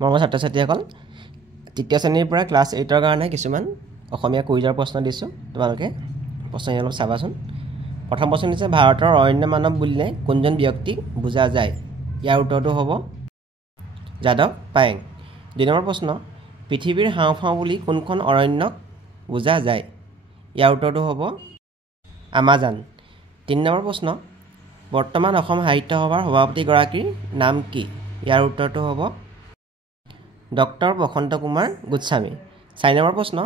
মৰমৰ ছাত্ৰ-ছাত্ৰীসকল তৃতীয় শ্ৰেণীৰ পৰা ক্লাছ 8ৰ কাৰণে কিছুমান অসমীয়া কুইজৰ প্ৰশ্ন দিছোঁ তোমালোকে প্ৰশ্নখিনি অলপ চাবাচোন প্ৰথম প্ৰশ্ন হৈছে ভাৰতৰ অৰণ্য মানৱ বুলিলে কোনজন ব্যক্তিক বুজা যায় ইয়াৰ উত্তৰটো হ'ব যাদৱ পায়েং দুই নম্বৰ প্ৰশ্ন পৃথিৱীৰ হাঁওফাঁও বুলি কোনখন অৰণ্যক বুজা যায় ইয়াৰ উত্তৰটো হ'ব আমাজন তিনি নম্বৰ প্ৰশ্ন বৰ্তমান অসম সাহিত্য সভাৰ সভাপতিগৰাকীৰ নাম কি ইয়াৰ উত্তৰটো হ'ব ডক্টৰ বসন্ত কুমাৰ গোস্বামী চাৰি নম্বৰ প্ৰশ্ন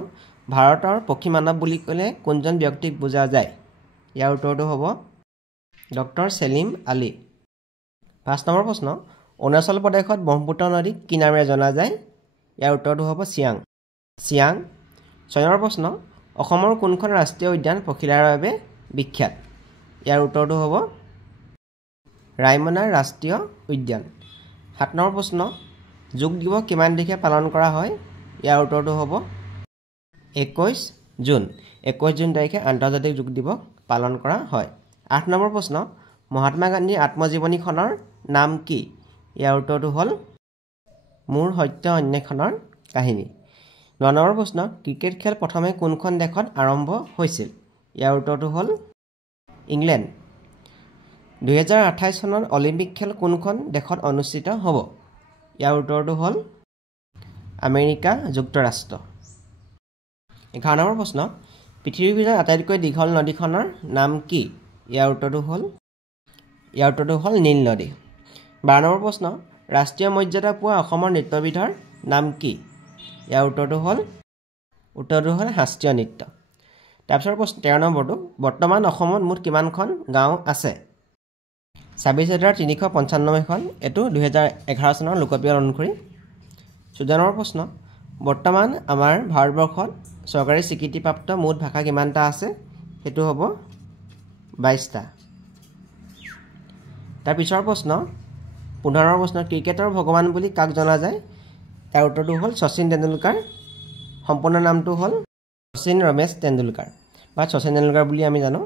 ভাৰতৰ পক্ষী মানৱ বুলি ক'লে কোনজন ব্যক্তিক বুজা যায় ইয়াৰ উত্তৰটো হ'ব ডক্টৰ সেলিম আলী পাঁচ নম্বৰ প্ৰশ্ন অৰুণাচল প্ৰদেশত ব্ৰহ্মপুত্ৰ নদীক কি নামেৰে জনা যায় ইয়াৰ উত্তৰটো হ'ব চিয়াং ছয় নম্বৰ প্ৰশ্ন অসমৰ কোনখন ৰাষ্ট্ৰীয় উদ্যান পখিলাৰ বাবে বিখ্যাত ইয়াৰ উত্তৰটো হ'ব ৰায়মনা ৰাষ্ট্ৰীয় উদ্যান সাত নম্বৰ প্ৰশ্ন যোগ দিৱস কিমান তাৰিখে পালন কৰা হয় ইয়াৰ উত্তৰটো হ'ব 21 জুন 21 জুন তাৰিখে আন্তৰ্জাতিক যোগ দিৱস পালন কৰা হয় আঠ নম্বৰ প্ৰশ্ন মহাত্মা গান্ধীৰ আত্মজীৱনীখনৰ নাম কি ইয়াৰ উত্তৰটো হ'ল মোৰ সত্য অন্বেষণৰ কাহিনী ন নম্বৰ প্ৰশ্ন ক্ৰিকেট খেল প্ৰথমে কোনখন দেশত আৰম্ভ হৈছিল ইয়াৰ উত্তৰটো হ'ল ইংলেণ্ড 2028 চনত অলিম্পিক খেল কোনখন দেশত অনুষ্ঠিত হ'ব ইয়াৰ উত্তৰটো হ'ল আমেৰিকা যুক্তৰাষ্ট্ৰ 11 নম্বৰ প্ৰশ্ন পৃথিৱীৰ ভিতৰত আটাইতকৈ দীঘল নদীখনৰ নাম কি ইয়াৰ উত্তৰটো হ'ল নীল নদী 12 নম্বৰ প্ৰশ্ন ৰাষ্ট্ৰীয় মৰ্যাদা পোৱা অসমৰ নৃত্যবিধৰ নাম কি ইয়াৰ উত্তৰটো হ'ল শাস্ত্ৰীয় নৃত্য তাৰপিছৰ প্ৰশ্ন 13 নম্বৰটো বৰ্তমান অসমত মুঠ কিমানখন গাঁও আছে 26,395খন এটো 2011 চনৰ লোকপিয়ল অনুসৰি 14 নম্বৰ প্ৰশ্ন বৰ্তমান আমাৰ ভাৰতবৰ্ষত চৰকাৰী স্বীকৃতিপ্ৰাপ্ত মুঠ ভাষা কিমানটা আছে হেতু হ'ব 22টা তাৰ পিছৰ প্ৰশ্ন 15 নম্বৰ প্ৰশ্ন ক্ৰিকেটৰ ভগৱান বুলি কাক জনা যায় তাৰ উত্তৰটো হ'ল শচীন তেণ্ডুলকাৰ সম্পূৰ্ণ নামটো হ'ল শচীন ৰমেশ তেণ্ডুলকাৰ বা শচীন তেণ্ডুলকাৰ বুলি আমি জানো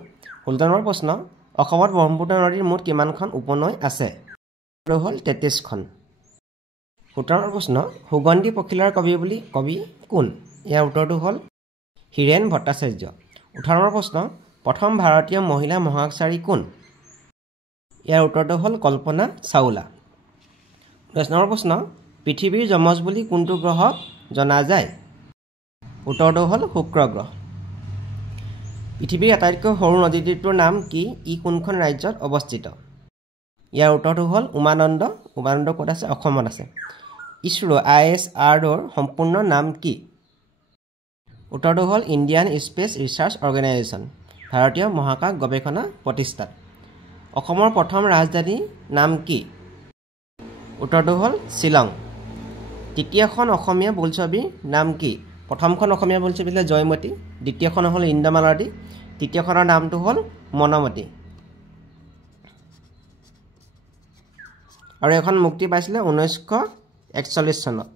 16 নম্বৰ প্ৰশ্ন অসমত ব্ৰহ্মপুত্ৰ নদীৰ মুঠ কিমানখন উপনৈ আছে এইটো হ'ল 33খন 17 নম্বৰ প্ৰশ্ন সুগন্ধি পখিলাৰ কবি কোন ইয়াৰ উত্তৰটো হ'ল হীৰেন ভট্টাচাৰ্য 18 নম্বৰ প্ৰশ্ন প্ৰথম ভাৰতীয় মহিলা মহাকাশচাৰী কোন ইয়াৰ উত্তৰটো হ'ল কল্পনা চাওলা 19 নম্বৰ প্ৰশ্ন পৃথিৱীৰ যমজ বুলি কোনটো গ্ৰহক জনা যায় উত্তৰটো হ'ল শুক্ৰ গ্ৰহ পৃথিৱীৰ আটাইতকৈ সৰু নদীদ্বীপটোৰ নাম কি ই কোনখন ৰাজ্যত অৱস্থিত ইয়াৰ উত্তৰটো হ'ল উমানন্দ ক'ত আছে অসমত আছে ইছৰো ISROৰ সম্পূৰ্ণ নাম কি উত্তৰটো হ'ল ইণ্ডিয়ান স্পেচ ৰিচাৰ্চ অৰ্গেনাইজেশ্যন ভাৰতীয় মহাকাশ গৱেষণা প্ৰতিষ্ঠান অসমৰ প্ৰথম ৰাজধানীৰ নাম কি উত্তৰটো হ'ল শ্বিলং তৃতীয়খন অসমীয়া বোলছবিৰ নাম কি প্ৰথমখন অসমীয়া বোলছবি হ'ল জয়মতী দ্বিতীয়খন হ'ল ইন্দ্ৰমালতী তৃতীয়খনৰ নামটো হ'ল মনমতী আৰু এখন মুক্তি পাইছিলে 1941 চনত